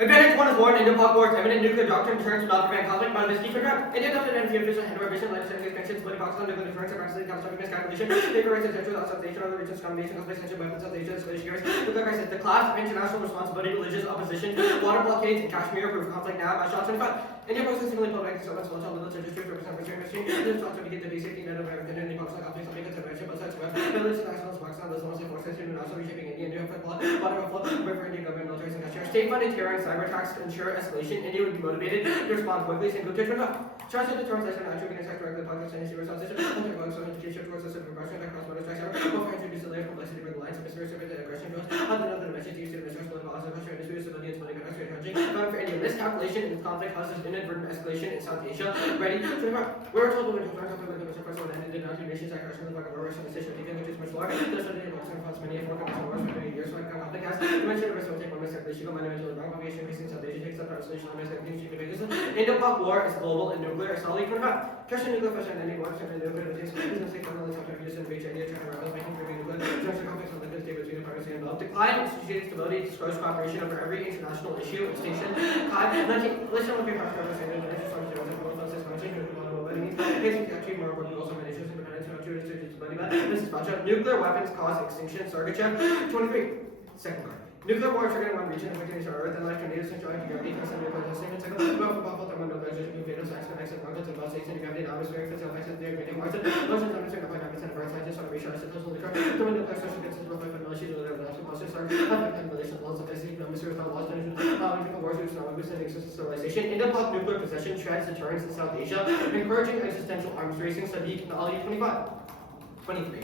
Advantage 1 is warned Indian Bloc War's eminent nuclear doctrine deterrence will not prevent conflict by this key for ground. India adopted an official hand of vision, legislative expansion, splitting Pakistan, nuclear deterrence, and practicing catastrophic miscalculation. Nuclear rights essential outside of the region's combination of extension weapons of Asia, Swedish years. Nuclear crisis, the class of international responsibility, religious opposition, water blockades, and Kashmir proof conflict now. Shot 25. India poses similarly public settlements, launch on military district, represent for history. This talks to begin the basic net of American and Pakistan conflicts, something consideration, both sides web. Religious nationals, Pakistan, those mostly forces, and also reshaping India, India, water flow, for Indian government, military, and Kashmir. State-funded terror and cyber attacks to ensure escalation. India would be motivated to respond quickly, and go to turn up. Charge of the translation and actually attack directly Pakistan and Syria translation. Under bugs on education towards the civil aggression that cross-border strikes ever. Over introduce the layer of complexity by the lines of mystery survey that aggression goes. Under the message used in the message of laws of Russia and Israel civilians money for extra hedging. For India, miscalculation in this conflict causes inadvertent escalation in South Asia. Ready? We're told that the first one ended in 19 nations like Russia and the Burke of Russia and the station which is much larger. There's a different boxing across many four countries wars for many years. So I can't conflict has dimension of risk will take one miscalculation. Monumental wrong obligation facing South Asia takes up translation on miscalculation. Indo-Pak war is global and nuclear. Solid 25. Russian nuclear fission and any war and nuclear debates. Business take on the top of use and reach India, China, Russia, making for nuclear. Terms of conflicts on the state between the parties involved. Decline of strategic stability discourage cooperation over every international issue and station. 5. Listen of your heart conversation and international sources of the world process function and mobility. Basically, actually more work also many issues independence and this is budget. Nuclear weapons cause extinction. Sargachev. 23. Second card. Nuclear war triggering one region affecting each Earth and life can lead us to joint gravity test and nuclear testing. And second, well, for buffalo thermonuclearization of fatal sex and exit markets and both states and gravity and atmospheric physical effects of the gradient Mars. Most of them are 0.9% of Earth scientists on a research that doesn't occur. Thermonuclear social consists of 5 militias with their natural clusters are affecting relations laws of physics, atmosphere without laws, nuclear wars, which is not boosting existence civilization. Indo-Pak nuclear possession shreds deterrence in South Asia, encouraging existential arms racing. Sadiq and Ali 25. 23.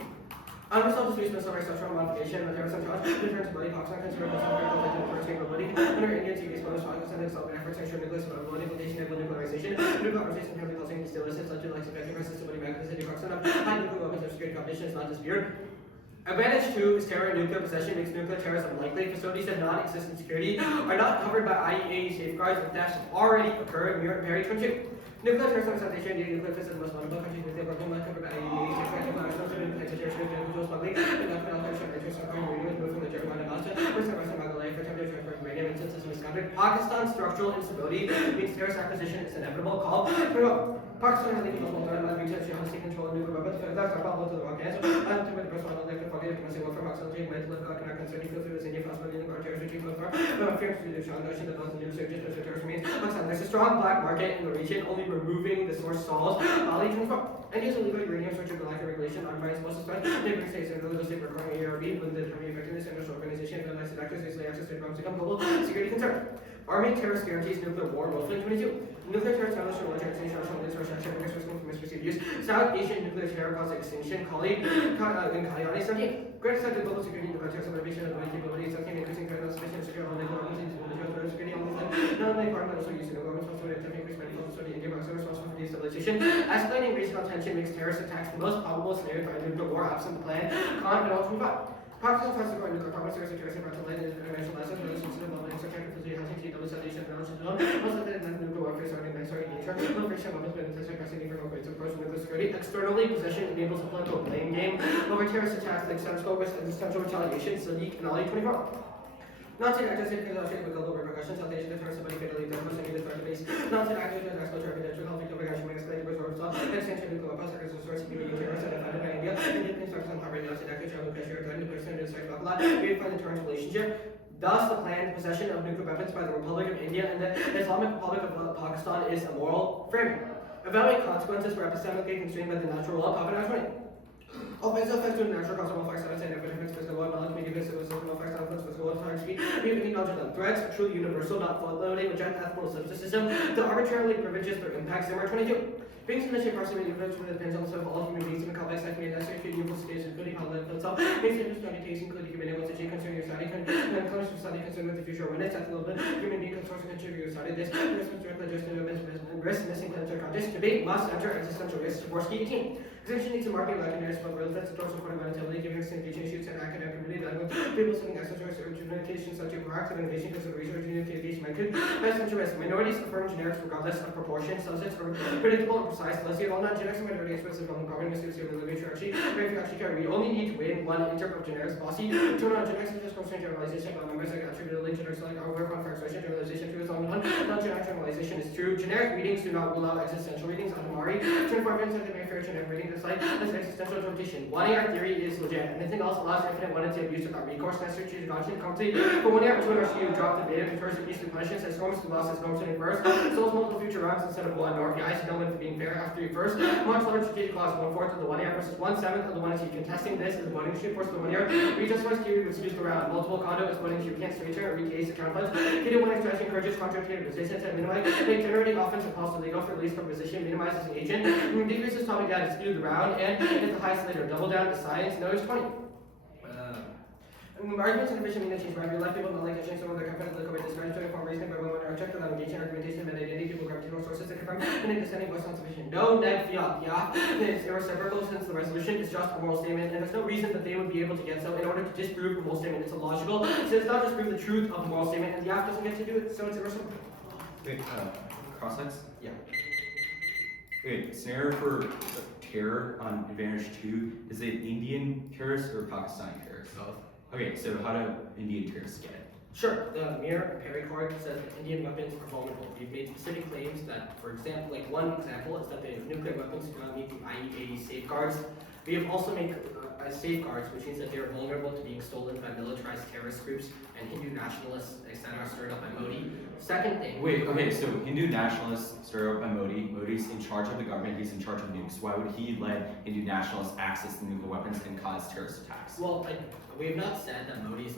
Unresolved disputes over structural modification and terrorism charge, return to bloody Pakistan, consider the self-regulation of first capability, under Indian TV's bonus focus and itself efforts to ensure nuclear survivability, implication of nuclearization, nuclear organization can be causing instabilities such as effective resistability mechanism to Pakistan, high nuclear weapons of security competition is not disputed. Advantage 2 is terror and nuclear possession makes nuclear terrorists unlikely. Facilities that non-exist in security are not covered by IAEA safeguards if thefts have already occurred. Very 22. Nuclear terrorism in South Asia, India, nuclear fists in the most vulnerable countries, nuclear weapons not covered by IAEA safeguards. Nuclear terrorism in individuals public, and not financial interest of uranium removed from the German and Austria, first and Western Bangladesh for temperature transfer of uranium and since misconduct. Pakistan's structural instability means terrorist acquisition is inevitable. Call. Pakistan has legal multiple threat research how to take control of nuclear weapons. That's our problem to the wrong answer. I'm to the personal elected forget if I work from Pakistan, take my live God cannot concern you feel through this India possible in the car terrorist regime so far. But I'm fearing to the strong notion that those new surges of terrorist means. Pakistan, there's a strong black market in the region, only removing the source solves. Ali 24. India's illegal uranium search of lack of regulation on by supposed to spend. Neighboring states and illegal state recording ARB with the determining effectiveness and national organization and allied actors easily access to problems become global security concern. Army terrorist guarantees nuclear war, mostly 22. Nuclear terrorist violence from larger international insurrection and risking from misperceived use. South Asian nuclear terror causes extinction. Khalid in Kalyani 17. Greater sense of global security, nuclear terrorist motivation and capabilities, something increasing threat of sufficient secure on nuclear weapons into nuclear security on the not only part but also using the government responsibility to increase medical responsibility India responsible for destabilization. Escalating regional tension makes terrorist attacks the most probable scenario for a nuclear war absent the plan. Con and all 25. Pakistan tries to go into carbon series of terrorist about to land in international lessons for the sensitive level of subject to housing key double salvation and knowledge zone. Also that nuclear warfare starting by starting nature. Proliferation of weapons with intensive capacity for more grades of approach to nuclear security. Externally, possession enables a political blame game over terrorist attacks like central risk and central retaliation. Sadiq and Ali 24. Not to act as if with global repercussions, South Asia deterrence somebody fatally dead person in the threat base. Not to act as an actual terror conflict over Kashmir escalated with resolve. Extension nuclear weapons as a source of community terrorists and defended by India. India constructs on poverty not to act as travel Kashmir threatened to person in the strike Bakla. Redefine the terrorist relationship. Thus, the planned possession of nuclear weapons by the Republic of India and the Islamic Republic of Pakistan is immoral framing. Evaluate consequences for epistemically constrained by the natural law. Top and 20. Offensive effects to the natural cause of effects on and different physical law, knowledge, media, physical effects on physical law, time, speed, we knowledge of them. Threats are truly universal, not float-loading, reject ethical subsystem that arbitrarily privileges their impacts. Number 22. Being sufficient proximity to the depends on the of all human beings in a complex life made necessary to universal stages, including how life itself. Makes it just case including human able to take concerning your study, and comes to study concerned with the future when it's at the little bit, human being consorts to contribute your study. This response directly just in risk, missing planetary context. Debate must enter existential risks. Jaworski 18. Extension needs to market academics about relevance, towards supporting relativity, giving extension issues and academic community dialogue. People seeking existential communication such as proactive innovation, consider research, communication, best interest. Minorities affirm generics regardless of proportion, subsets are predictable and precise. Let's see all non-generics and minority express of problem mistakes here with the literature actually care. We only need to win one interpret of generics. Bossy, two non-generics is just constraint generalization by members like attributed generics like our work on fractionation generalization to organization is true. Generic readings do not rule out existential readings on Amari. To inform evidence that they may fair generic reading this like as existential interpretation. 1AR theory is legit. Anything else allows infinite one into abuse without recourse, necessary to the complete. For 1AR, 2AR, you drop the beta, confers abuse to punishment, says norms to loss, says norms to inverse. Solves multiple future rounds instead of one, nor PIs no one for being fair after you first. Much larger strategic clause, 1/4 of the 1AR versus 1/7 of the 1T. Contesting this is the voting street force of the 1AR. Rejustifies theory was used around. Multiple condo is voting you can't straight turn or recase account funds. Hidden one extraction encourages contradictory resistance and minimize. Make generating offense and calls to legal for release from position, minimizes an agent. Decreases topic data, disputed the round, and if the highest later. Double down to science, notice 20. Arguments and division mean that change behavior. Left people not like to change someone their confidence, look over this range to inform reasoning by women are checked without engaging argumentation and identity. People gravitational sources that confirm and in descending voice on sufficient. No neg fiat, yeah. It's irreciprocal since the resolution is just a moral statement, and there's no reason that they would be able to get so in order to disprove a moral statement. It's illogical. So it's not just prove the truth of the moral statement, and the app doesn't get to do it, so it's irreciprocal. Wait, cross-legs? Yeah. Wait, scenario for terror on Advantage 2, is it Indian terrorists or Pakistani terrorists? Both. Okay, so how do Indian terrorists get it? Sure, the Mir and Perry card says that Indian weapons are vulnerable. We've made specific claims that, for example, one example is that the nuclear weapons do not meet the IE-80 safeguards. We have also made safeguards, which means that they are vulnerable to being stolen by militarized terrorist groups and Hindu nationalists, etc., stirred up by Modi. Second thing. Wait, okay, so Hindu nationalists stirred up by Modi. Modi's in charge of the government, he's in charge of nukes. Why would he let Hindu nationalists access the nuclear weapons and cause terrorist attacks? Well, we have not said that Modi's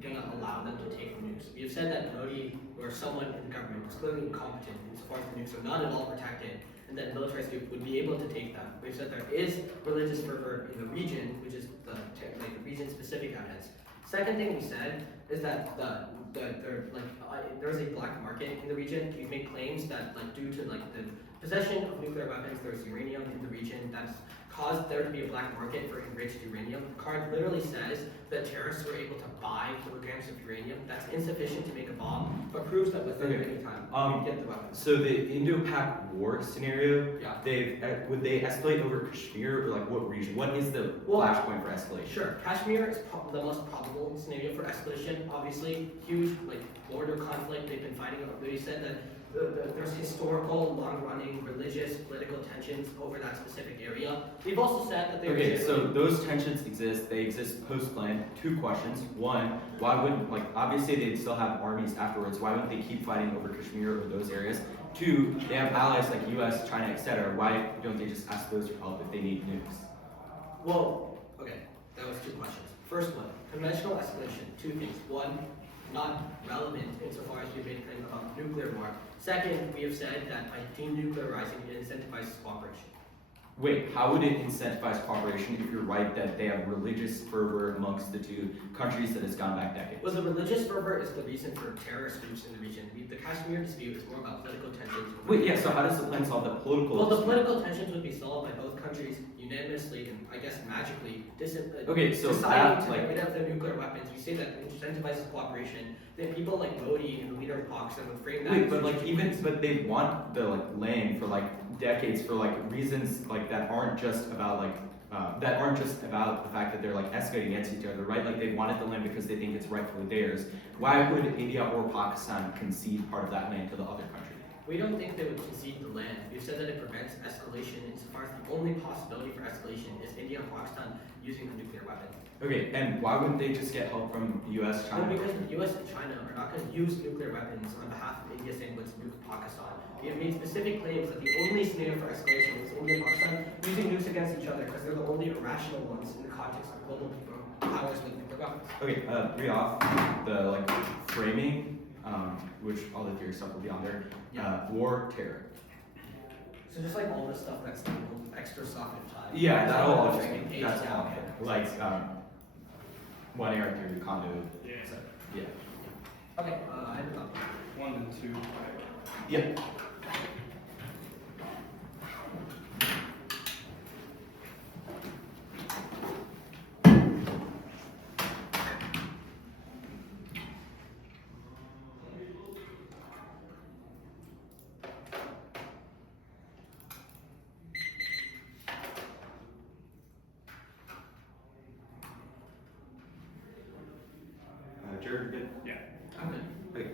gonna allow them to take nukes. We have said that Modi or someone in the government is clearly incompetent insofar as the nukes are not at all protected, and that militarized group would be able to take them. We've said there is religious fervor in the region, which is the region-specific evidence. Second thing we said is that there's a black market in the region. We've made claims that due to the possession of nuclear weapons, there's uranium in the region that's caused there to be a black market for enriched uranium. The card literally says that terrorists were able to buy kilograms of uranium. That's insufficient to make a bomb, but proves that within any time we get the weapons. So the Indo-Pak war scenario, yeah. Would they escalate over Kashmir or what region? What is the flashpoint for escalation? Sure, Kashmir is the most probable scenario for escalation. Obviously, huge border conflict. They've been fighting over. They said that there's historical, long-running religious, political tensions over that specific area. We've also said that so those tensions exist. They exist post-plan. Two questions. One, why wouldn't obviously they'd still have armies afterwards. Why wouldn't they keep fighting over Kashmir or those areas? Two, they have allies like U.S., China, etc. Why don't they just ask those for help if they need nukes? Well, okay, that was two questions. First one, conventional escalation. Two things. One, not relevant insofar as we made a claim about nuclear war. Second, we have said that by denuclearizing, it incentivizes cooperation. Wait, how would it incentivize cooperation if you're right that they have religious fervor amongst the two countries that has gone back decades? Well, the religious fervor is the reason for terrorist groups in the region. The Kashmir dispute is more about political tensions. Wait, yeah, so how does the plan solve the political Well, the political tensions would be solved by both countries unanimously and, I guess, magically deciding to get rid of the nuclear weapons. We say that it incentivizes cooperation. Then people like Modi and the leader of Pakistan would frame that. Wait, but they want the land for decades for reasons that aren't just about the fact that they're escalating against each other, right? They wanted the land because they think it's rightfully theirs. Why would India or Pakistan concede part of that land to the other country? We don't think they would concede the land. We've said that it prevents escalation insofar as the only possibility for escalation is India and Pakistan using a nuclear weapon. Okay, and why wouldn't they just get help from the U.S., China? Well, because the U.S. and China are not going to use nuclear weapons on behalf of India saying let's nuke Pakistan. We have made specific claims that the only scenario for escalation is India and Pakistan using nukes against each other because they're the only irrational ones in the context of global powers with nuclear weapons. Okay, read off the framing, which all the theory stuff will be on there. War, terror. So just all this stuff that's extra soft and time. Yeah, that'll all just be that's all. One air through condo. Yeah. So, yeah. Okay, I have a thought. 1 and 2. Yep. Jared, good? Yeah. I'm good. Okay.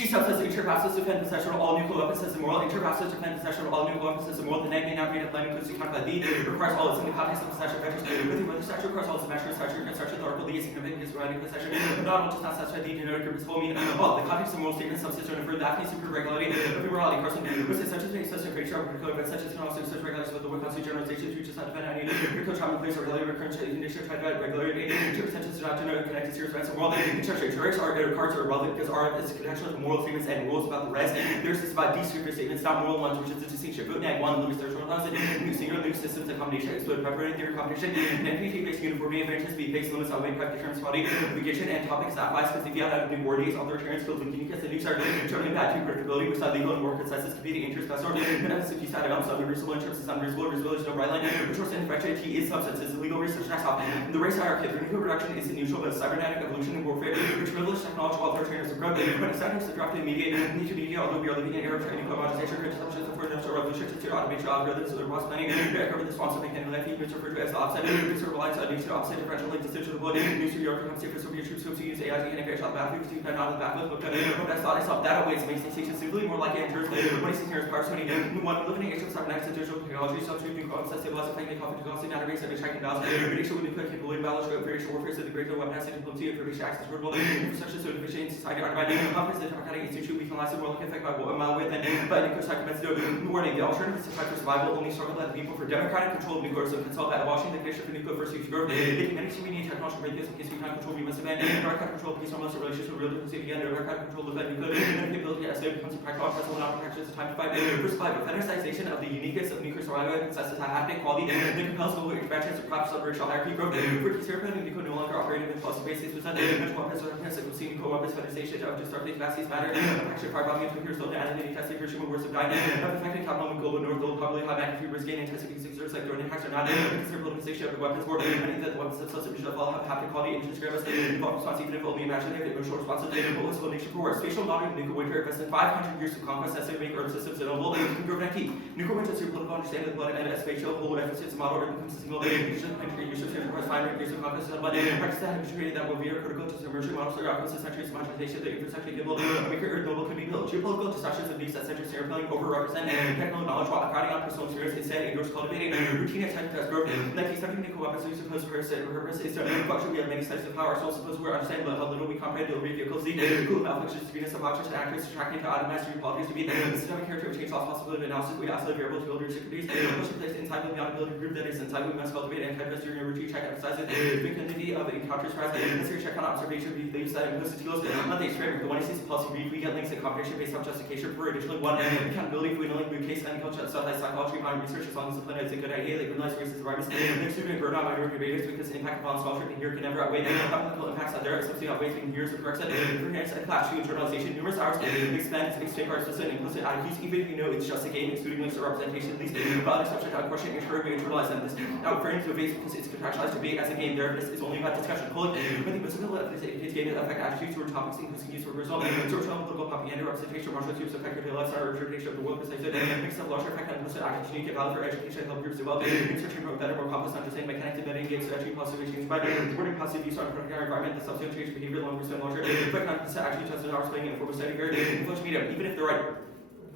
T subsets interpasses defend possession of all nuclear weapons as immoral. Interpasses defend possession of all nuclear weapons as immoral. The neg may not read a plan includes to count by B. Requires all its in the context of possession vectors. With whether statute requires all its measures, statute construction, the article D is significant is surrounding possession. Not all does not satisfy the denoted principle mean all. The context of moral statements subsets are inferred that needs to prove regularity of immorality. Carson, which is such as makes such a creature of particular event, such as can also such regularities with the word constitute generalization to just not depend on any critical trauma place or regularity recurrence condition tried by regularity. Interpretation does not denote connected series events of moral. Interpretation cards are relevant because R is contextual to moral statements and rules about the rest. There's this about descriptive statements, not moral ones, which is the distinction. Vote neg 1 limits their short new singular new systems and combination explode preparatory theory combination. NPT based uniformity advantages B based limits on weight prep determines body obligation and topics that applies because if you have new wardies, authoritarian skills and uniqueness, the nukes are determining that to predictability, which are legal and more consensus competing interests best order. And as if you said I'm unreasonable in terms of unreasonable, reasonable is no right line, which was infected, T is substances, legal research next off. The race hierarchy of nuclear production is neutral, but cybernetic evolution and warfare, which privileged technological authoritarianism growth, but incentives to drop to immediate, need to mediate, although we are living in era of nuclear modernization, grid assumptions of industrial revolution, to automation algorithms, so there was planning, cover the response of mechanical life, which referred to as the offset, which relies on nuclear offset differential link decision of nuclear York comes here for Soviet troops to use AI to integrate out the battlefield to depend on the battlefield, but that's thought itself that ways makes these stations simply more like enters when it's here as part of 21 living age of cybernetics and digital technology, substitute new concepts, stabilize affecting confidentiality, database, and checking balance, prediction with nuclear capability, balance, variation warfare, so the greater weaponized diplomacy, information access, portable, infrastructure, so division, society, artifact, office, the democratic institute, we can last the world effect by malware, and by nuclear psychopaths, warning, the alternatives to fight for survival only struggle by the people for democratic control of nuclear, so consult that Washington Declaration for Nuclear First Future Growth, making many community technological breakthroughs in case we can't control, we must abandon democratic control of peace, harmless relationship, real diplomacy, again, democratic control of that nuclear, and capability as it becomes a practical, oppressive, and non-protection, it's time to fight for survival. Federalization of the uniqueness of nuclear survival possesses haptic quality that compels global interventions of crops of racial hierarchy growth. For peace, European nuclear no longer operating in policy basis, was that much weapons or weapons that will see co-weapons federalization of destructive capacities matter, action firebomb into nuclear still animating testing for human wars of dying, of affecting capital and global north, global probably high magnitude risk gain and testing exerts like drone impacts are not because their politicization of the weapons war, and that the weapons themselves of all have haptic quality and just us involved response even if only imaginative, emotional responses, but what's the nation for war. Spatial modern nuclear winter invested 500 years of conquest necessary to make Earth systems available. Nuclear winter is your political understanding of the blood and spatial whole emphasis model or becomes a single country use of requires 500 years of conquest but practice that have created that will be critical to emerging models that are outcomes of centuries of modernization, the infrastructure capable of making Earth global can be built. Geopolitical discussions of these that centuries are playing overrepresent technical knowledge while crowding out personal experience instead indoors cultivating routine and type of growth. Like these nuclear weapons are supposed to purpose is to function. We have many types of power, so supposed we're understanding how little we comprehend delivery vehicles need cool malfunctions to be of objects and actors to tracking to automate to qualities to be the systemic character of change all possibility of analysis. We also variable to build securities which are placed inside of the ability group that is inside we must cultivate and type during a routine check emphasizes the victimity of encounters rise necessary check on observation believes that imposes teals on the experiment. The one is policy read we get links and computation based on justification for additionally one accountability if we don't link case and culture stuff like psychology mind research as long as the plan is a good idea like realize racist environments next to burn out minority debaters because the impact upon scholarship here can never outweigh the political impacts out there especially outweighs in years of correction for hands and clash to internalization numerous hours expand exchange our explicit and implicit attitudes even if you know it's just a game excluding links or representation at least about subject on question ensuring we internalize them this now referring to a base because it's contractualized debate as a game therapist is only about discussion pulling but the principle of this is game affect attitudes or topics including use for result social political propaganda representation martial groups affect your lives our interpretation of the world precisely mix of larger effect and implicit attitudes unique and valid for education help groups develop researching for better more complex understanding mechanics embedding games strategy positive change by supporting positive use on a particular environment the substitute change behavior long percent larger effect on implicit attitude tested hours playing in a form of study period influence media even if they're right.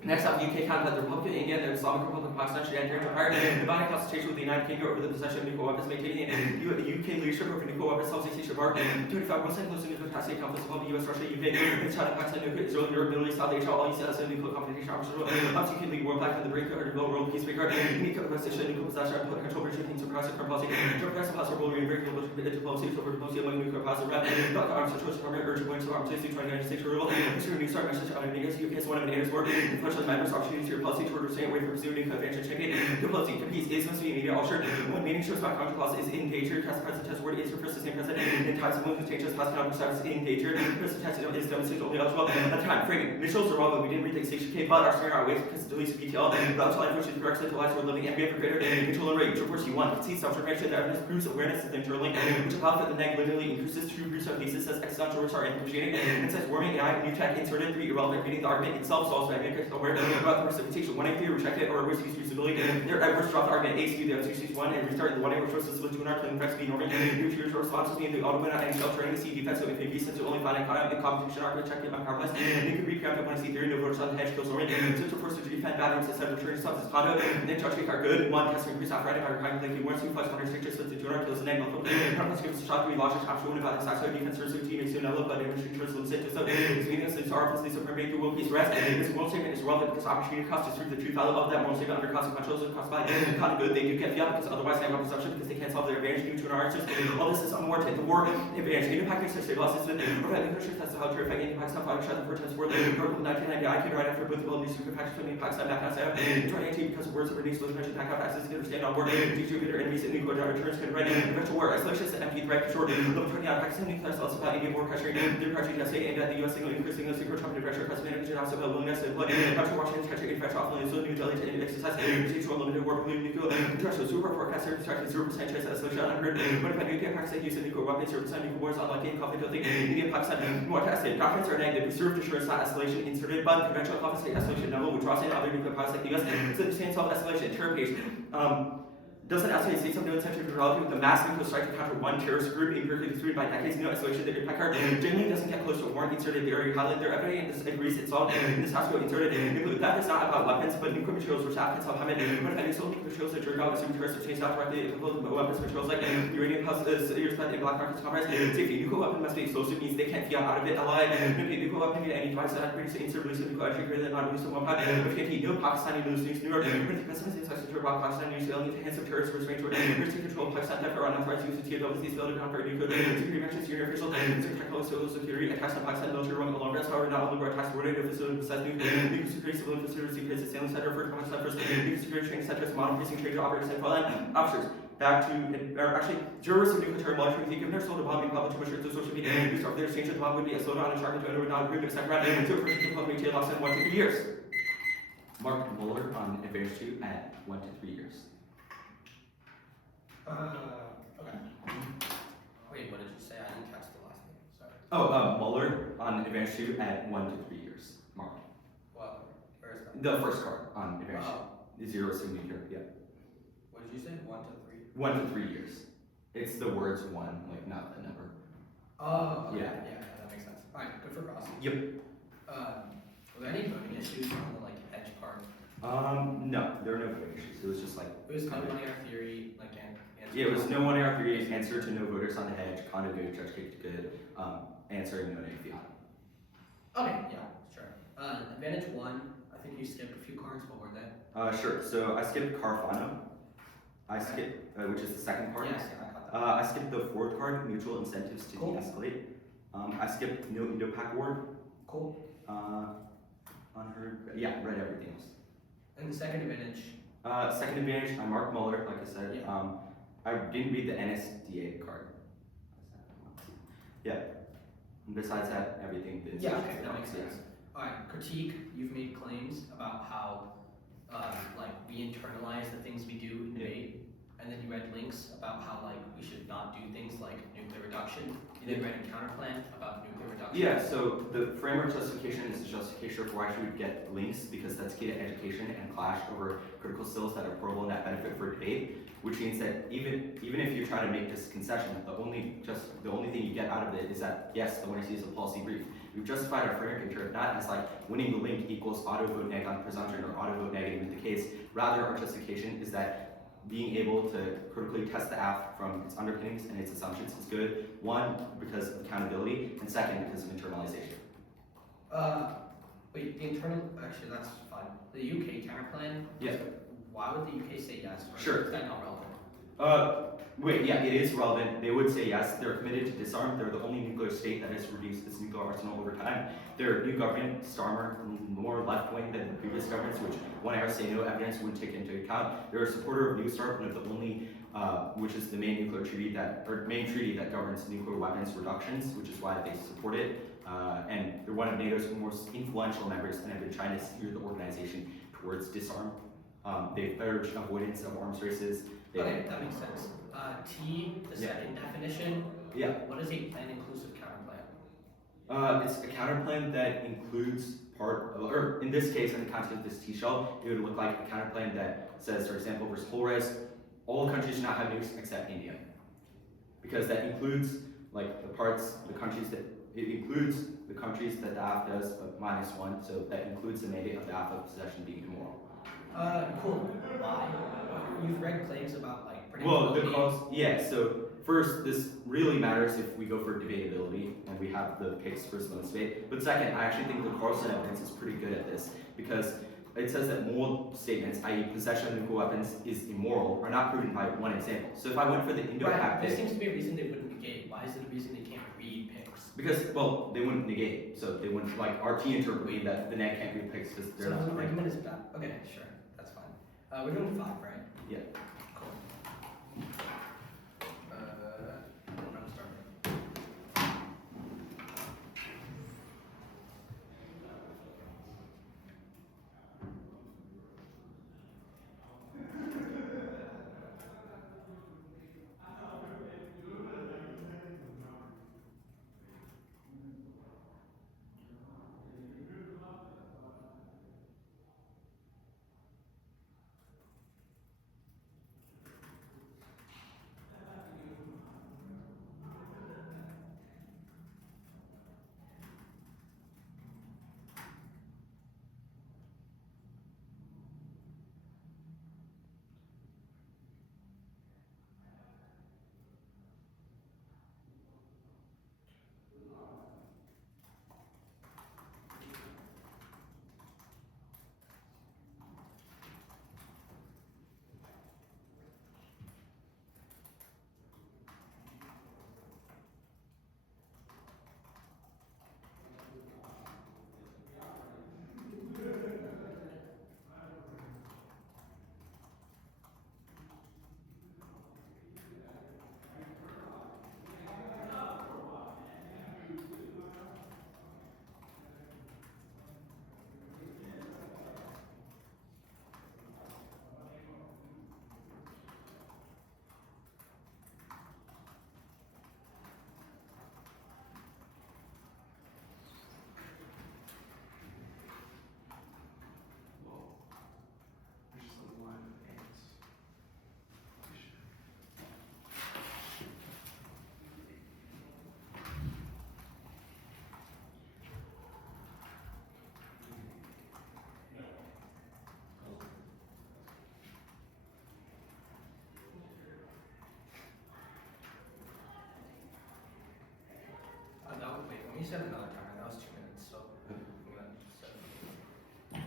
Next up, UK kind of the Republic of India, the Islamic Republic of Pakistan should enter into higher dividing consultation with the United Kingdom over the possession of nuclear weapons, maintaining the UK leadership over nuclear weapons, self-safety should mark 25% closing nuclear capacity conference involving US, Russia, UK, China, Pakistan, nuclear, Israel, Europe, Middle East, South Asia, all UCLS and nuclear competition optional. Up to UK lead world back in the breaker or develop world peacemaker, unique possession, nuclear possession, control regime, things across the current policy, progressive possible reinvert global diplomacy, over diplomacy among nuclear positive red, not the arms control department, urgent points of arms safety, trying to state rule, issue a new start message on India's UK is one of the neighbors work, influential members opportunities your policy toward staying away from pursuing convention checking. The policy to peace is must be immediate altered. When meaning shows back counter clause is in danger, test present test word is refers to the same present. In times of when the changes past counter status in danger, present test is demonstrated only eligible at the time. Framing. Mitchell's are wrong, but we didn't read the station K, but our scenario our ways because it deletes BTL. Without telling which is correct centralized or living and we have greater control and rate. Of course, you want to see self-information that evidence proves awareness of the internal link, which allows for the neg literally increases true proofs of thesis says existential which are anthropogenic and says warming AI new tech inserted 3 irrelevant reading the argument itself solves magnetic aware about the precipitation 1 theory rejected or risk use usability. There drop the argument A to the 261 and restart the 1 which was split 2 and our claim effects be normal. New to your responses being the auto women at any sheltering the sea defense, so if maybe since you only find in competition architecture my power plants, you could read preemptive when I see theory, no voters on the hedge, kills Norman, since we're forced to defend bathrooms instead of returning substance condo, and then judge are good, one, testing increase after writing by recording, like you warrants, two, flex, 100 strictures, so the donor kills the name, multiple, companies gives a shot to be logic, capture one about the side, so defense, so team, makes you know, but demonstration, so it's meaning, so it's our place, so permit the world peace rest, this moral statement is relevant because opportunity cost is through the truth value of that moral statement under consequential, so cost by kind of good, they do get fiat because otherwise they have no perception because they can't solve their advantage due to an artist. All this is unwarranted. The war advantage, impacting such state losses, providing countries that's how to affect any Pakistan, shut the protest war, Burke 1990, I came right after both the world news super package 20 Pakistan, back out, 2018 because of words of release, those mentioned back out access to understand on war, teach you their enemies and nuclear returns can write eventual war, isolation, and empty threat, short, level 20 out, Pakistan nuclear cells about Indian war pressure, the country that say, and that the US single increasing the secret Trump pressure, President and also about willingness to employ, country Washington, country in French offline, so new ability to exercise, control limited war, nuclear, international super forecast, 0% chance that solution unheard, but if I do get Pakistan use of nuclear weapons, 0% nuclear wars, unlikely and conflict, India, Pakistan, more tested, documents are negative, reserved assurance, not escalation, inserted, but conventional conflict state escalation level, withdrawal state, other nuclear powers like the US, so the same self-escalation, terror page, doesn't escalate states of no intention to relative with the mass nuclear strike to counter one terrorist group empirically distributed by decades, no escalation that impact card generally doesn't get close to a war inserted area highlight their evidence and agrees it's all in this house inserted nuclear that is not about weapons but nuclear materials which Afghans have hammered but if any sold nuclear materials that jerk out assuming terrorists have changed out directly applicable to weapons materials like uranium houses years plant in black markets commerce safety nuclear weapon must be explosive means they can't fiat out of it ally nuclear weapon any device that produces insert release of nuclear energy greater than not release of one part if you no Pakistani news New York pessimism sex to rock Pakistan news need to hands of terrorists restraint here's to control Pakistan for unauthorized use of TWC's building on for nuclear security mentions senior officials technical civil security attacks on Pakistan military run along rest however not only were attacks were no facility besides nuclear security civil facilities because the sailing center for common centers nuclear security training centers modern precinct trade operators and and officers back to or actually jurors of nuclear terror monitoring the given sold a bomb being published to assure the social media use of their exchange of the bomb would be a slowdown and sharpened to an not agreement except right to a person to public retail loss in 1 to 3 years. Mark Mueller on advantage 2 at 1 to 3 years. Okay. Wait, what did you say? I didn't catch the last name. Sorry. Oh, Mueller on advantage 2 at 1 to 3 years. Mark. Well, where is that? The first card on advantage 2. 0 assuming here, yeah. What did you say? 1 to 3? 1 to 3 years. It's the words 1, like not the number. Oh, okay. Yeah. Yeah, that makes sense. Alright, good for Ross. Yep. Were there any voting issues on the like hedge part? No, there were no voting issues. It was just like It was no one air theory, like answer. yeah, it was no one air theory, answer to no voters on the hedge, condo good, judge kicked good, answering no name fiat. Okay, yeah, sure. Advantage 1, I think you skipped a few cards. What were they? Sure. So I skipped Carfano. I skipped, which is the second card. Yes, yeah, I got that. I skipped the fourth card, mutual incentives to Cool. de-escalate. I skipped no Indo-Pac war. Cool. Unheard. Yeah, read everything else. And the second advantage. Second advantage, I marked Mueller, like I said. Yeah. I didn't read the NSDA card. Yeah. And besides that, everything. The Yeah, institutions okay, that makes yeah. sense. Alright, critique. You've made claims about how like we internalize the things we do in debate, and then you read links about how like we should not do things like nuclear reduction. You then read a counterplan about nuclear reduction. Yeah, so the framework justification is the justification for why she would get links because that's key to education and clash over critical skills that are portable and that benefit for debate, which means that even if you try to make this concession, the only thing you get out of it is that yes, the one I see is a policy brief. We've justified our framework in not as like winning the link equals auto vote neg on presumption or auto vote negative in the case. Rather, our justification is that being able to critically test the app from its underpinnings and its assumptions is good. One, because of accountability, and second, because of internalization. Wait, the internal, actually that's fine. The UK counterplan? Yeah. Why would the UK say yes? Sure. Is that not relevant? Wait, yeah, it is relevant. They would say yes. They're committed to disarm. They're the only nuclear state that has reduced its nuclear arsenal over time. Their new government, Starmer, more left-wing than the previous governments, which one hour say no evidence would take into account. They're a supporter of New START, one of the only, which is the main nuclear treaty main treaty that governs nuclear weapons reductions, which is why they support it. And they're one of NATO's most influential members and have been trying to steer the organization towards disarm. They've urged avoidance of arms races. Okay, that makes sense. T, the second definition. Yeah. What is a plan-inclusive counterplan? It's a counterplan that includes or in this case, in the context of this T-shell, it would look like a counterplan that says, for example, versus whole rice, all countries do not have nukes except India. Because that includes like the countries that, it includes the countries that the AF does, but -1, so that includes the mandate of the AF of possession being immoral. Cool. Why? You've read claims about like Well, predictability. yeah, so first, this really matters if we go for debatability and we have the case for slow debate. But second, I actually think the Carlson evidence is pretty good at this because it says that moral statements, i.e. possession of nuclear weapons is immoral, are not proven by one example. So if I went for the Indo-Pac There seems to be a reason they wouldn't negate. Why is it a reason they can't read pics? because, well, they wouldn't negate, so they wouldn't, like, RT interpreting that the net can't read pics because they're So not. the argument is bad. Okay, sure, that's fine. We're doing 5, right? Yeah. Cool. I'm starting. Wait, when you said another timer, that was 2 minutes, so I'm gonna set it.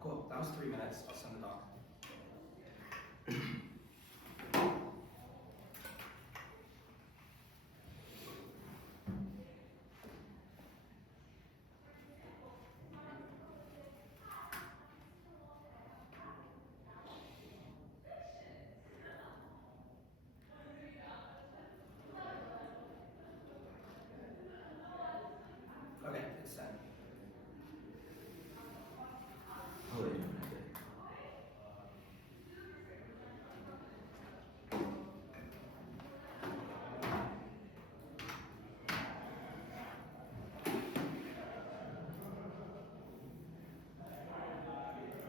Cool, that was 3 minutes. I'll send it off. Okay, it's sent. Oh, wait, no, not yet.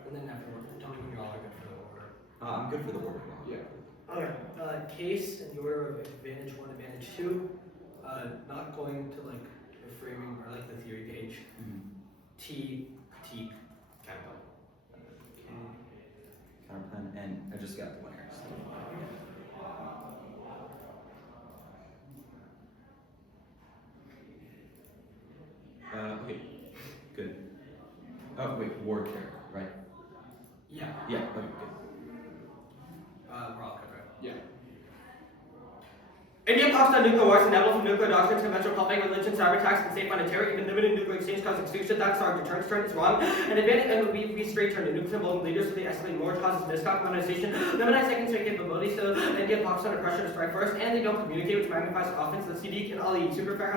And then afterward, tell me when you all are good for the order. I'm good for the order now. Yeah. Okay, case in the order of advantage 1, advantage 2. Not going to like the framing or like the theory page. T, critique, counterpoint. Okay. Counterpoint, and I just got the winners. Oh wait, war care, right? Yeah. Yeah. Okay. Good. We're all covered. Yeah. India talks on nuclear wars, inevitable from nuclear doctrines, conventional public religion, cyber attacks, and state funded terror, even limited nuclear exchange causes extinction attacks. Our deterrence turn is wrong. And we straight turn to nuclear involving leaders so they escalate more, causes miscalc, modernization, limit second straight capabilities, so India talks under pressure to strike first, and they don't communicate, which magnifies offense. The CD and all the super fair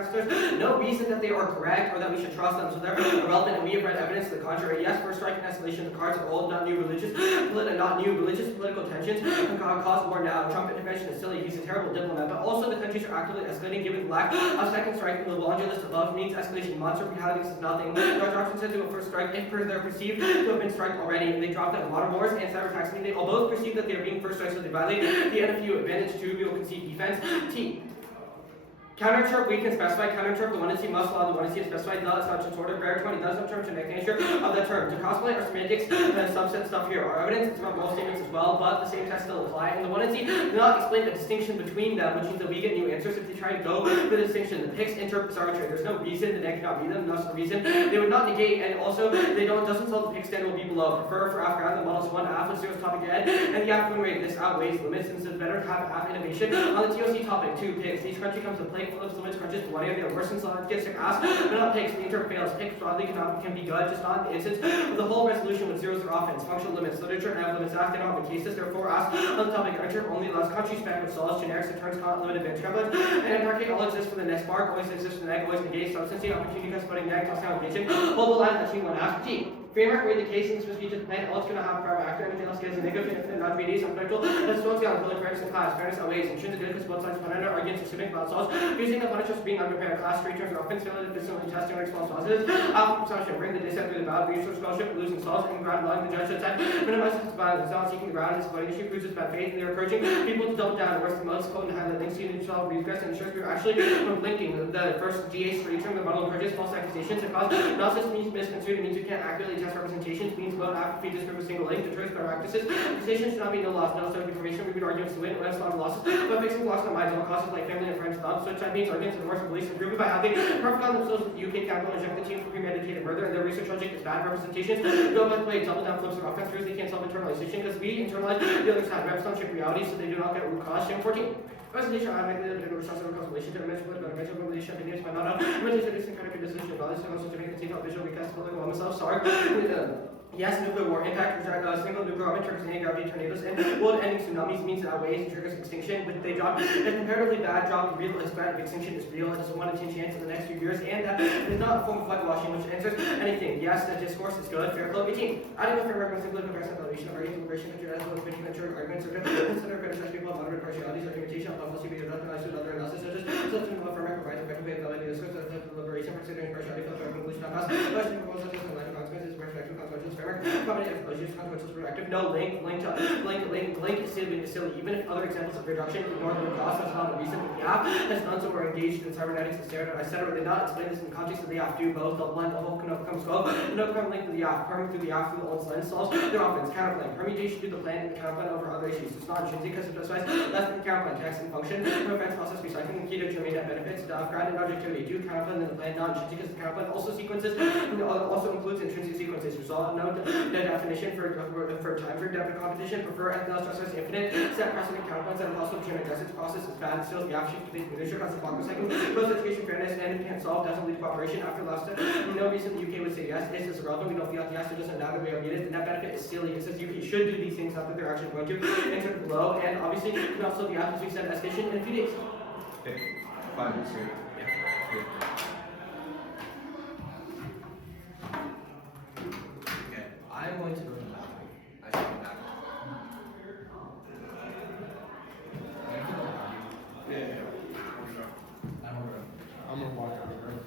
no reason that they are correct or that we should trust them, so they're irrelevant, and we have read evidence to the contrary. Yes, first strike and escalation, the cards are old, not new religious political tensions, and God caused war now. Trump intervention is silly, he's a terrible diplomat, but also the countries are actively escalating given the lack of second strike from the laundry list above means escalation. Monster reality is nothing. Judge Robinson said to a first strike if they're perceived to have been struck already. They dropped out water wars and cyber attacks. They all both perceive that they are being first strikes, so they violate the NFU advantage to we will concede defense. T. Counterinterrupt we can specify counterinterrupt the one to see must allow the one to see is specified not as much as order. Bear 20 does have terms and nature of that term. To cosplay or semantics, subset stuff here. Our evidence is about most statements as well, but the same tests still apply. And the one to see does not explain the distinction between them, which means that we get new answers if they try to go for the distinction. The picks interrupt is arbitrary. There's no reason the neg cannot be them, thus the reason they would not negate, and also they doesn't solve the pick standard will be below. Prefer for Afghan the models 1 half with 0's topic ahead, and the Afghan rate. This outweighs limits since it's better to have half innovation. On the TOC topic, 2 picks. Each country comes to play flips limits crunches. One of the worst and gets to ask, but not picks. The interrupt fails. Picks broadly can be good, just not in the instance of the whole resolution with zeros or offense. Functional limits, literature, and limits asked in all the cases. Therefore, ask on the topic. Interrupt only allows country spec which solves generics and turns limited bench templates. And Harker all exists for the next bar. Always exists for the neg. Always negates substancy. Opportunity comes putting neg. Toss application. Hold the line that you want to ask. G. Framework read the case in specific to the plan. All it's going to have prime actor. Anything else gets a negative, infinite, not BDs, unpredictable. That's what's on public fairness in class. Fairness outweighs intrinsic good because both sides put under arguments specific about solves. Using the punishments being unprepared class, three terms of offense, failure, efficiently testing, response positives. Alpha presumption, bring the dissent through the ballot, research scholarship, losing solves, and ground line. The judge should attack, minimizes its violence, not seeking the ground, and voting issue proves its bad faith, and they're encouraging people to double down. Worse than most, quote and highlight links to yourself, regress, and ensures we're actually linking the first GA three term, the model encourages false accusations and cause analysis means misconstrued. It means we can't accurately test representations. Means about after we disprove a single link, deterrence by practices. Accusations should not be no loss, no sort of information. We would arguments to win, or else not losses. But fixing loss in the minds all causes like family and friends thoughts. Such means arguments and worse beliefs improved by having perfect on themselves with UK capital reject the team for premeditated murder, and their research logic is bad representations. Go by the way, double down flips or offense truths. They can't solve internalization because we internalize the other side. Reps don't ship reality, so they do not get root cause. Shame 14. Presentation automatically the general response of constellation to image with mental relation opinions by not imitation is kind of decision of values and also to make the take visual recast public well myself. Sorry. Yes, nuclear war impact single nuclear weapon triggers anti-gravity tornadoes and world-ending tsunamis means it outweighs and triggers extinction. But they drop a comparatively bad drop. The real threat of extinction is real. It is a 1 in 10 chance in the next few years, and that is not a form of whitewashing, which answers anything. Yes, the discourse is good. Fair club 18. Adequate framework when simply comparison evaluation of argument liberation country as well as making mature arguments or consider criticize people of moderate partialities, argumentation, policy being recognized with other analysis such as substantive framework provides effectively evaluating discourse of deliberation, considering partiality, filter, conclusion, not pass. Questioning proposals and line of consequences, perspective, consequences, framework. Consequences productive. No link is silly. Even if other examples of reduction ignore the root cause, that's not a reason. The app has done so or engaged in cybernetics and stereotypes, etc. Did not explain this in the context of the app. Do both. They'll blend the whole can overcome scope. No current link to the app. Perming through the app through the old lens solves their offense. Counterplan. Permutation to the plan and the counterplan over other issues. It's not intrinsic because it specifies less than the counterplan text and function. No offense process recycling. The key to germane net benefits. The ground and objectivity. Do counterplan and the plan not intrinsic because the counterplan also sequences also includes intrinsic sequences. Result note the definition for time for depth competition, prefer ethnos stress infinite, set precedent counterpoints that also can address its process is bad, still the app shift to base miniature, has a block cycle, close education fairness, and can't solve, doesn't lead to cooperation after last step. No reason the UK would say yes, this is irrelevant, we don't feel like yes, it doesn't matter, we are needed, the net benefit is silly, it says UK should do these things, not that they're actually going to, enter below, and obviously, you can also the app as we said, escalation in a few days. Okay. 5 minutes, right? Yeah. Okay, I'm going to go to the bathroom. I should go back. Yeah. I'm gonna walk out of the room.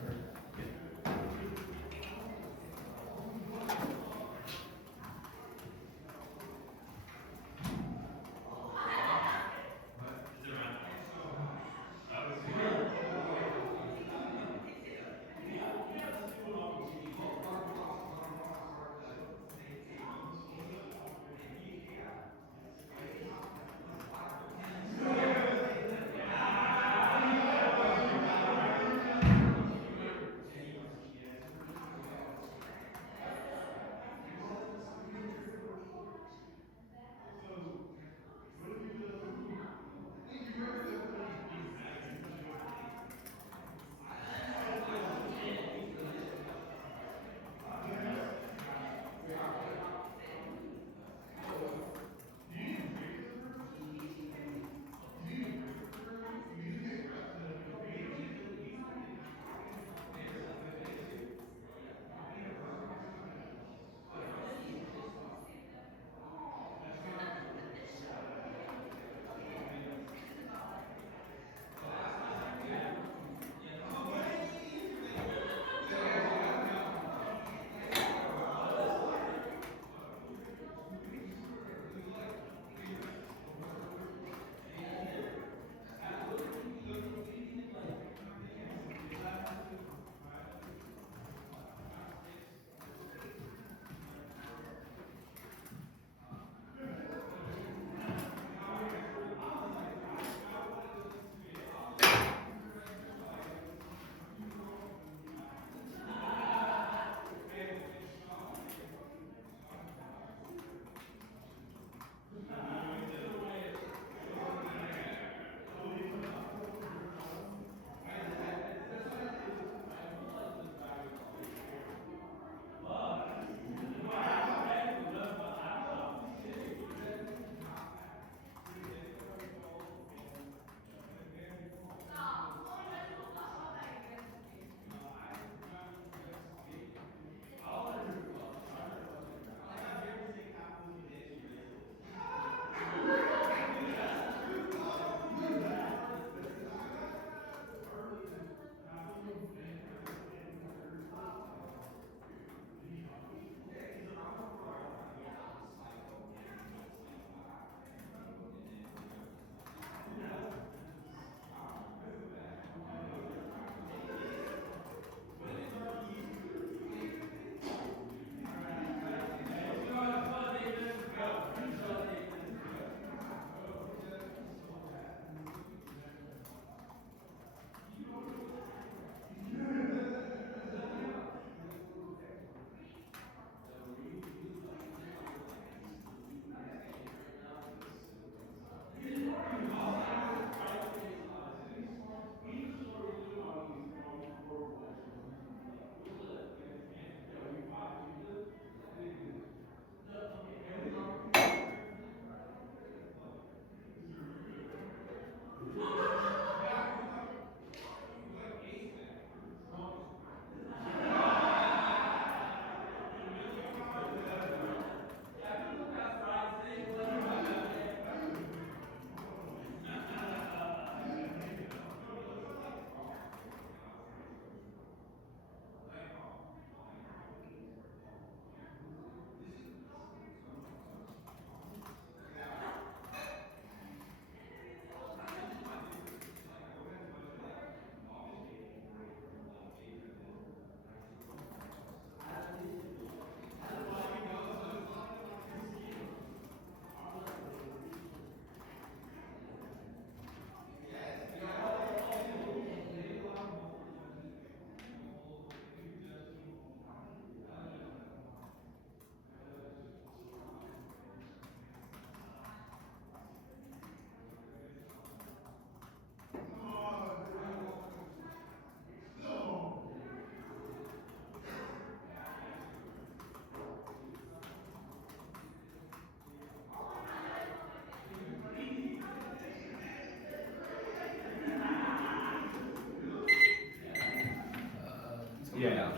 Yeah.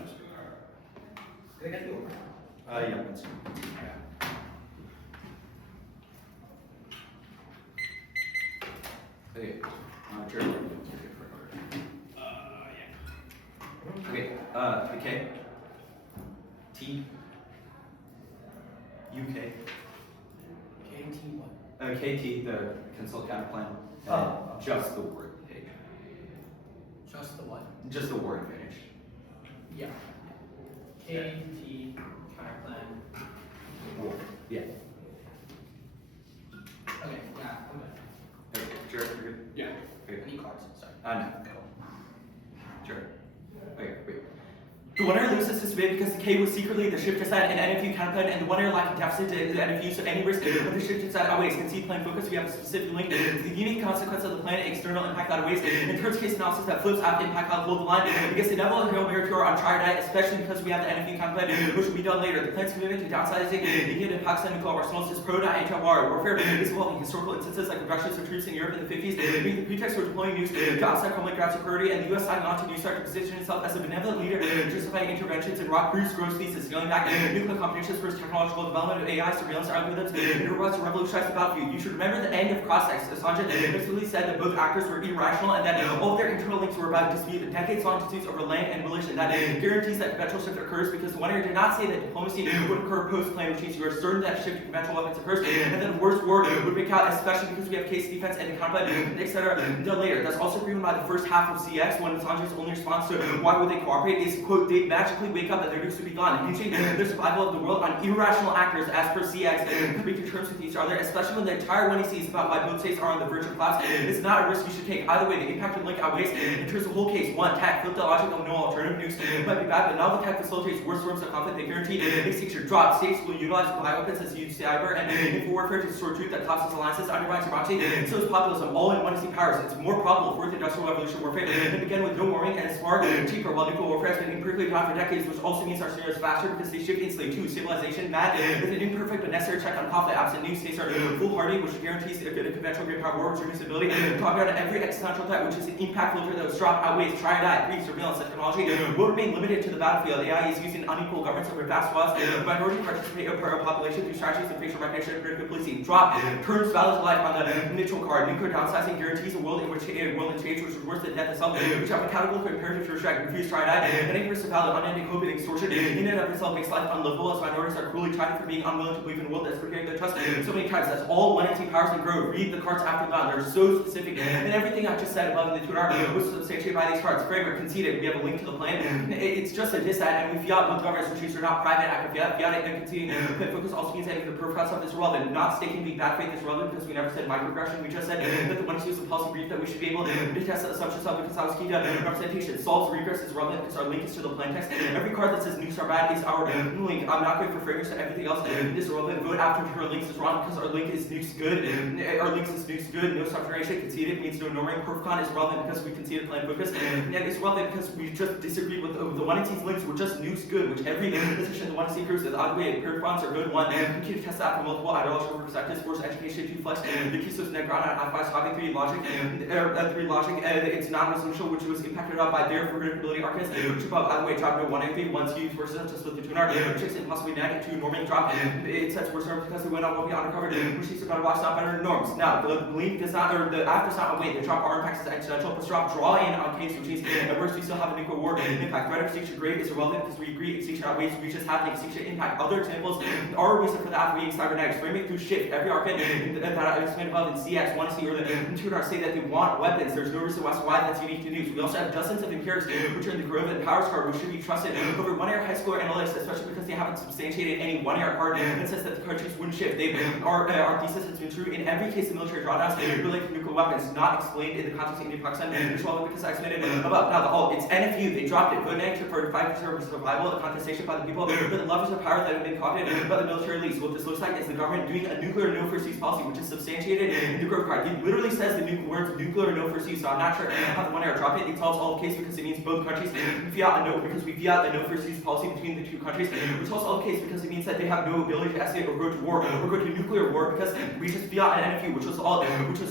Can I get you over? Yeah. That's Okay. Jared. Okay. The K. T. UK. KT what? KT, the consult counter plan. Oh. Just the word page. Just the what? Just the word finish. Yeah. KT counter plan. Yeah. Okay, yeah, I'm good. Okay. Jared, you're good? Yeah. Okay. Any cards? Sorry. No. Sure. Okay, wait. The winner loses this bid because the K was secretly the shift aside and NFU counterplan, and the winner lacked a deficit to the NFU, so any risk of the shift aside outweighs. Concede plan focus, we have a specific link to the unique consequence of the plan, external impact outweighs. In turns case analysis that flips out impact out hold the line against the double and Hail Mary cure on triad, especially because we have the NFU counterplan, which will be done later. The plan's commitment to downsizing Indian and Pakistan nuclear arsenals is pro-HWL warfare is involving historical instances like reductions of troops in Europe in the 50s, being the pretext for deploying nukes to outside homeland ground security, and the U.S. signing on to New Start to position itself as a benevolent leader, justifying interventions in Bruce Gross thesis, scaling back nuclear competitions versus technological development of AI surveillance algorithms in order to revolutionize the battlefield. You should remember the end of cross-sex. Assange explicitly said that both actors were irrational and that all of their internal links were about dispute decades-long disputes over land and religion. That guarantees that conventional shift occurs because the winner did not say that diplomacy would occur post-plan change. You are certain that shift to conventional weapons occurs, and then the worst war would break out, especially because we have case defense and the counterplan, etc. until later. That's also proven by the first half of CX when Assange's only response to why would they cooperate is, quote, they magically wake up and their nukes to be gone, hinging the survival of the world on irrational actors as per CX coming to terms with each other, especially when the entire 1EC is about why both states are on the verge of collapse. It's not a risk you should take. Either way, the impact of the link outweighs. In terms of the whole case, one, tech, flip the logic of no alternative nukes might be bad, but now the tech facilitates worse forms of conflict. They guarantee extinction drop. States will utilize bioweapons as used cyber and info warfare to distort truth that collapses alliances, undermines sovereignty, and so is populism. All in 1EC powers. It's more probable fourth industrial revolution warfare to begin with no warming and it's far cheaper, while nuclear warfare has been empirically done for decades, which also means our scenarios faster because they shift instantly to civilization mad with an imperfect but necessary check on conflict. Absent new states are foolhardy, which guarantees a conventional great power war, which reduces ability to talk about every existential threat, which is an impact filter that was dropped outweighs triad, three surveillance technology will remain limited to the battlefield. AI is used in unequal governments over vast swaths. Minority participate per population through strategies of facial recognition and critical policing. Drop turns valid to life on the neutral card. Nuclear downsizing guarantees a world in which change, which is worse than death itself, which have accountable for imperative to restrict, refuse triad, and any risk of valid unending hope and extortion in and of itself makes life unlivable as minorities are cruelly tried for being unwilling to believe in a world that's preparing their trust so many times. That's all 1NT powers and grow. Read the cards after that. They're so specific, and everything I've just said above in the 2 hour was substantiated by these cards. Framework conceded. We have a link to the plan. It's just a dissent, and we fiat both governments, which are not private active fiat. Fiat and conceding focus also means that the perf cut stuff is relevant. Not staking being bad faith is relevant because we never said microaggression. We just said that the 1NT was a policy brief that we should be able to test the assumptions of because I was key to representation. Solves regress is relevant because our link is to the plan text. Every card that says nukes are bad is our link. I'm not going for fragrance and everything else is relevant. Vote after her links is wrong because our link is nukes good. Our links is nukes good. No subterration. Conceded means no norming. Perfcon is relevant because we conceded plan focus. And it's relevant because we just disagreed with the 1NT's links were just nukes good, which every position the 1NT proves that the odd way Perfcons are good. One, computer test that for multiple ideological perspectives, force education, 2 flex, the Kisos Negron at I5 solving 3 logic, 3 logic, it's non-resolution, which was impacted by their predictability arcades, which above either way drop no 1AP, 1 2 versus just with the 2 which is impossibly negative 2 norming drop. It sets worse norms because they went on will be undercovered, which is about a box not better norms. Now the link does not, or the after not wait, the drop R impacts is accidental, plus drop draw in on case which means at worst we still have a nuclear war impact. Threat of extinction grade is irrelevant because we agree extinction outweighs, we just have the extinction impact. Other examples are a reason for the outweighing cybernetics. Framing through shift. Every arcade that I explained above in CX, 1C, or the tutor say that they want weapons. There's no reason why that's unique to nukes. We also have dozens of empirics which are in the Grove and Powers card, which should be trusted over 1-year high school analytics, especially because they haven't substantiated any 1-year card that says that the countries wouldn't shift. Our thesis has been true in every case of military drawdowns related to nuclear weapons, not explained in the context of Indian Pakistan, which well because I explained it above. Now it's NFU, they dropped it. Vote negative for 5% of survival, a contestation by the people, but the levers of power that have been copied by the military elites. What this looks like is the government doing a nuclear no first use policy, which is substantiated in the Grove card. It literally says the words nuclear no first use, so I'm not sure how the 1-year drop it. It solves all the case because because it means both countries fiat a no, because we fiat a no first use policy between the two countries, which is also the case because it means that they have no ability to escalate or go to war or go to nuclear war because we just fiat an NFU, which was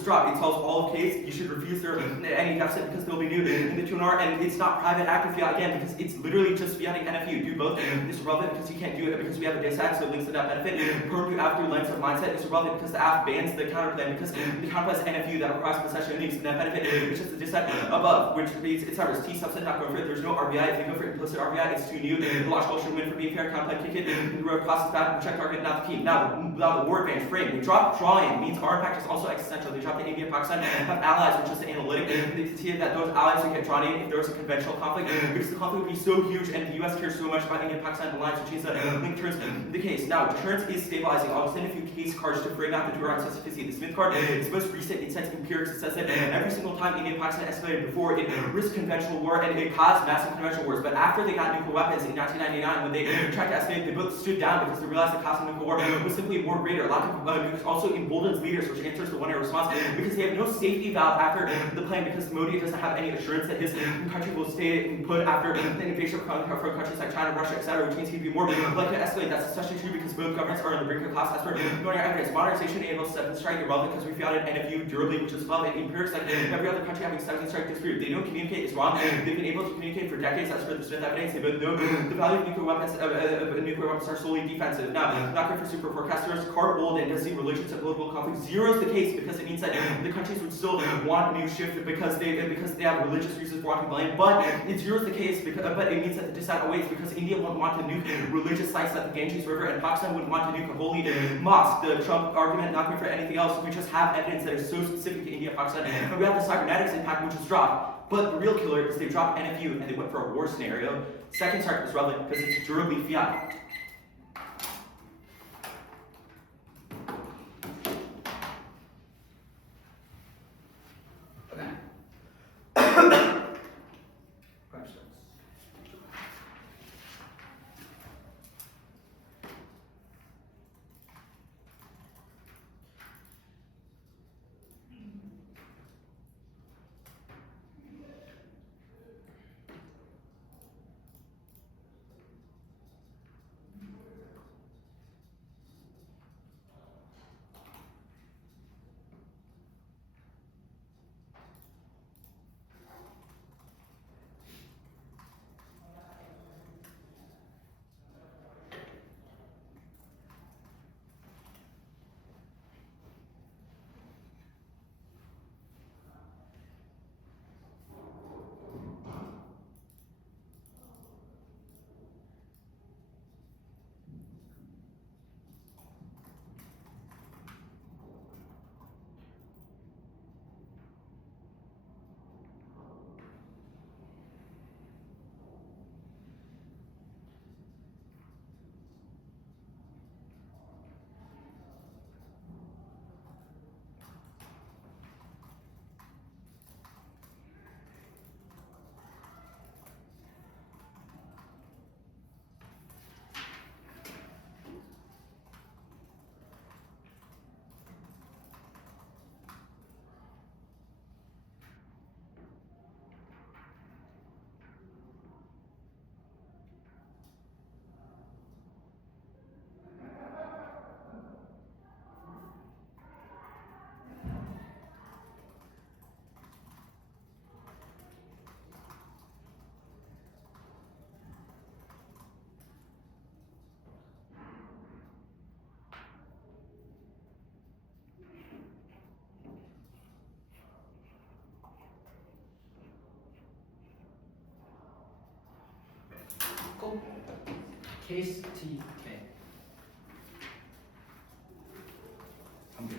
dropped. It tells all of case you should refuse their any deficit because they'll be new in the 2NR, and it's not private active fiat again because it's literally just fiating NFU. Do both. It's irrelevant because you can't do it because we have a disact, so it links to that benefit. Perm to after lens of mindset is irrelevant because the AF bans the counterplan because the counterplan is NFU that requires possession of links, and that benefit is just the disact above, which means it's ours. T subset not going for it. There's no RBI. If you go for implicit RBI, it's too new. The logical should win for being fair. Counterplan kick it. The road process back. Check target, not the key. Now the war advantage frame. They drop drawing means our impact is also existential. They drop the India Pakistan have allies, which is the analytic. They see that those allies will get drawn in if there was a conventional conflict because the conflict would be so huge and the US cares so much about India Pakistan alliance, which means that link turns the case. Now deterrence is stabilizing. I'll send a few case cards to frame out the Durant specificity. The Smith card is the most recent. It sets empirics. It says that every single time India Pakistan escalated before, it risked conventional war and it caused massive conventional wars. But after they got nuclear weapons in 1999, when they tried to escalate, they both stood down because they realized the cost of nuclear war was simply more greater. Lack of nukes also emboldens leaders, which answers the one-air response because they have no safety valve after the plan because Modi doesn't have any assurance that his country will stay put after the invasion from countries like China, Russia, etc., which means he'd be more likely to escalate. That's especially true because both governments are in the brink of collapse as per one-air evidence. Modernization enables 7th strike irrelevant because we found an NFU durably, which is above, and empirics like every other country having 7th strike disproved. They don't communicate is wrong. They've been able to communicate for decades as per the Smith evidence. They both know the value of nuclear weapons are solely defensive. Now, not good for super forecasters. Card old and does see relations to political conflict. Zero is the case because it means that the countries would still want a new shift because they have religious reasons for wanting blame. But it zeros the case because but it means that the dissent awaits because India won't want to nuke religious sites at the Ganges River and Pakistan wouldn't want to nuke a holy mosque. The Trump argument not good for anything else. We just have evidence that is so specific to India, Pakistan, and we have the cybernetics impact which is dropped. But the real killer is they dropped NFU and they went for a war scenario. Second strike is relevant because it's durably fiat. Cool. Case TK. I'm good.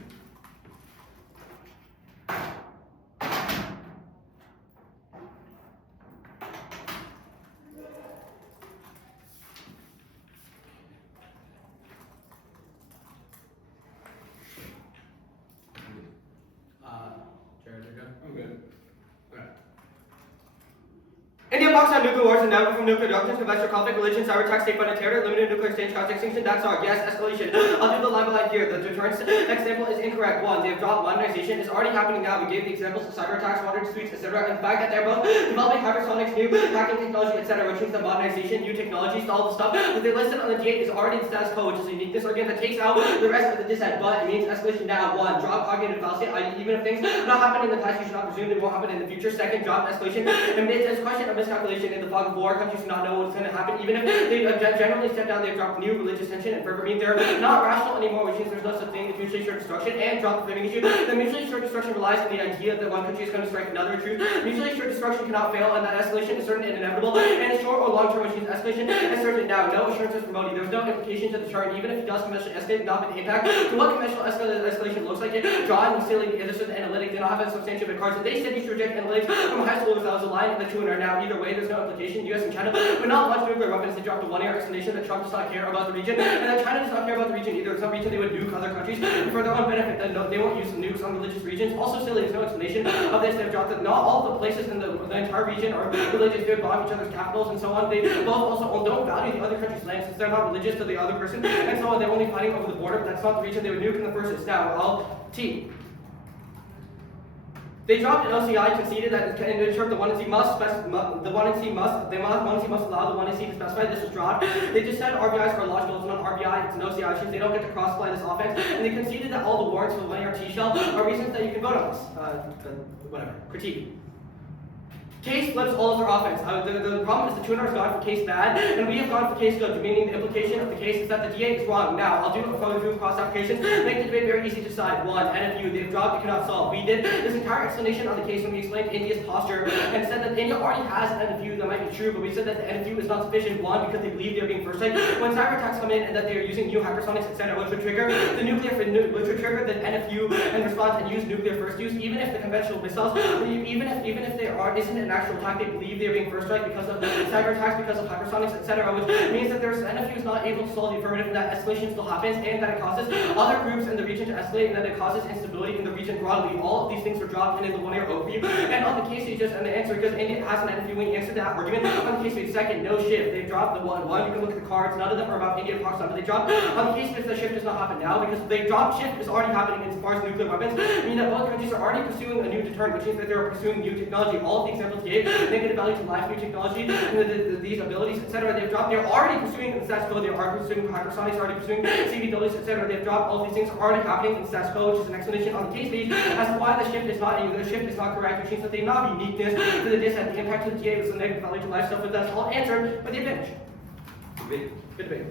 Jared, you're good? I'm good. Okay. India India, Pakistan, nuclear wars, and now from nuclear doctrines, conventional conflict, religion, cyber attack, state funded terror, limited nuclear exchange, cost extinction, that's our yes, escalation. I'll do the line by line here. The deterrence example is incorrect. One, they have dropped modernization. It's already happening now. We gave the examples of cyber attacks, water disputes, etc. And the fact that they're both developing hypersonics, new hacking technology, etc., which means the modernization, new technologies, all the stuff that they listed on the D8 is already in status quo, which is a uniqueness again that takes out the rest of the dissent. But it means escalation now. One, drop cognitive fallacy, i.e. even if things not happen in the past, you should not presume they won't happen in the future. Second, drop escalation amidst this question of miscalculation in the fog of war. Countries do not know what's going to happen, even if they generally step down. They've dropped new religious tension and fervor. Means they're not rational anymore, which means there's no such thing as mutually assured destruction. And drop the framing issue. The mutually assured destruction relies on the idea that one country is going to strike another. Truth. Mutually assured destruction cannot fail, and that escalation is certain and inevitable. And it's short or long term, which means escalation is certain now. No assurances from Modi. There's no implication to the chart, even if it does conventional escalate, not an impact to what conventional escalation looks like. Drawing the ceiling, this is analytic. They don't have a substantial bit cards. If they said you should reject analytics from high school, that was a line, and the two are now. Either way, there's no implication. U.S. and China would not launch nuclear weapons. They dropped a one-year explanation that Trump does not care about the region, and that China does not care about the region either. It's not region they would nuke other countries for their own benefit. Then no, they won't use nukes on religious regions. Also, silly. There's no explanation of this. They've dropped that not all the places in the entire region are religious. They bomb each other's capitals and so on. They both also don't value the other country's land since they're not religious to the other person, and so on. They're only fighting over the border. But that's not the region they would nuke in the first instance. Now, all T. They dropped an OCI, conceded that in the term the 1C must allow the 1C to specify. This was dropped. They just said RBIs are logical. It's not RBI. It's an OCI. Since they don't get to cross-apply this offense, and they conceded that all the warrants for the 1 T shell are reasons that you can vote on this. Whatever. Critique. Case flips all of their offense. The problem is the tuner has gone for case bad, and we have gone for case good, meaning the implication of the case is that the D8 is wrong. Now, I'll do cross applications, make the debate very easy to decide. One, NFU, they've dropped, you cannot solve. We did this entire explanation on the case when we explained India's posture and said that India already has an NFU. That might be true, but we said that the NFU is not sufficient. One, because they believe they're being first strike. When cyber attacks come in and that they're using new hypersonics, etc., which would trigger the which would trigger the NFU and response and use nuclear first use, even if the conventional missiles, even if they isn't an actual attack, they believe they're being first strike because of cyber attacks, because of hypersonics, etc., which means that their NFU is not able to solve the affirmative, and that escalation still happens, and that it causes other groups in the region to escalate, and that it causes instability in the region broadly. All of these things were dropped in the 1 year overview. And on the case stages, and the answer, because India has an NFU, when you answer that argument, on the case stage, second, no shift. They've dropped the 1-1. You can look at the cards. None of them are about India and Pakistan, but they dropped on the case stage. The shift does not happen now because they dropped shift is already happening as far as nuclear weapons, meaning that both countries are already pursuing a new deterrent, which means that they're pursuing new technology. All of the examples gave negative value to life, new technology, and these abilities, etc. They've dropped. They're already pursuing the status quo. They are pursuing hypersonics, already pursuing CVWs, etc. They've dropped. All of these things are already happening in status quo, which is an explanation on the case page as to why the shift is not correct, which means that they not uniqueness to the dissent, the impact to the TA, was the negative value to life stuff, but that's all answered by the advantage. Good debate.